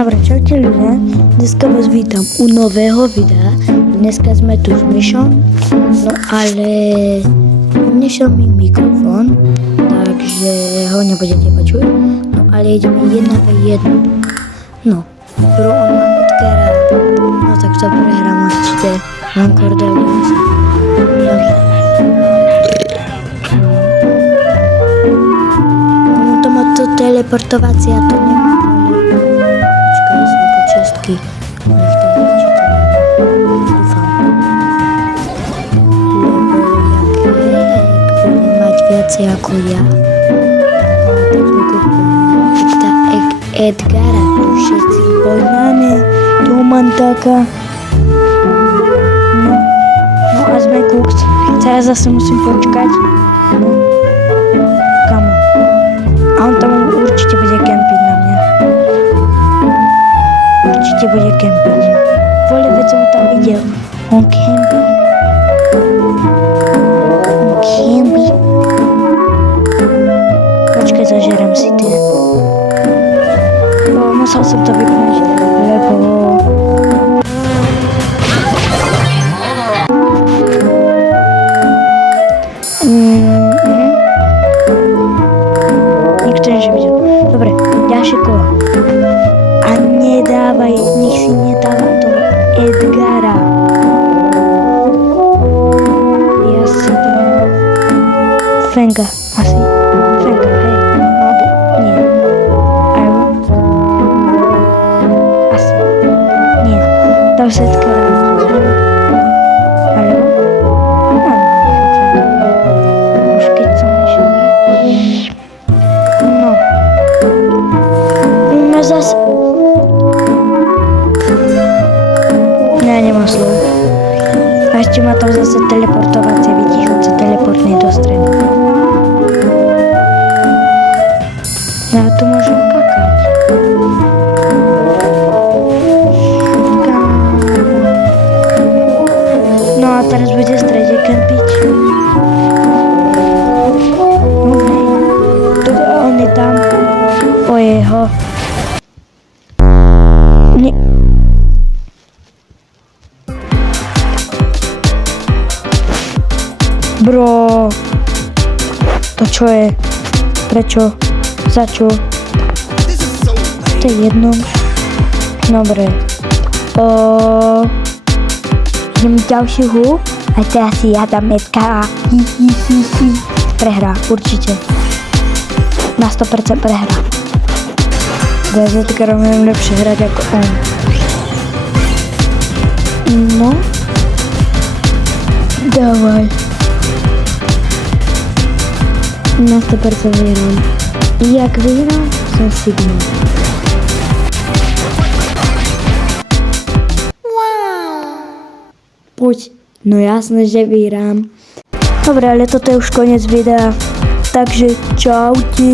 Dobra, čaute ľudia, dneska vás vítam u nového videa. Dneska sme tu s Myšom, no ale nešiel mi mikrofón, takže ho nebudete počuť. No ale ideme 1v1. No, pro on má Edgara, no tak to prehrám určite. Mám Cordelius. No to má to teleportovacia, to nemá. Čestky. Nech to určite dúfam. Lebo jak bude mať viacej ako ja, tak sme kúpili Edgara. Tu všetci poznáme. Tu mám taká. No a sme kúkt. Teraz zase musím počkať. No. Kamo. A on tam určite bude kempiť na mňa. Určite bude kempiť. Vole, veď som ho tam videl. On kempí. Počkaj, zažerám si tie. Musel som to vypnúť, lebo... Nikto než videl. Dobre, ďalšie kolo. A nedávaj, nech si nedáva toho Edgara. Ja si dám Fenga, asi. Fenga, hej. Alebo nie. Alebo? Asi. Nie. Dám sa Edgara. Alebo? No, už keď som nešiel. No. No zase... Nemám slov. A ešte má tam zase teleportovacie, vidíš, on sa teleportne do stredu. No a tu môžem kakať. No a teraz bude v strede kempiť. On je tam. O jeho. Nie. Bro, to čo je? Prečo? Za čo? To je jedno. Dobre. Idem ďalšiu hru. A teraz si ja dám Edgara. Prehrá, určite. Na 100% prehrá. Bez Edgara môžem lepšie hrať ako on. No. Dávaj. Na 100% vyhrám. I jak vyhrám, som Sigma. Poď. No jasné, že vyhrám. Dobre, ale toto je už koniec videa. Takže čaute.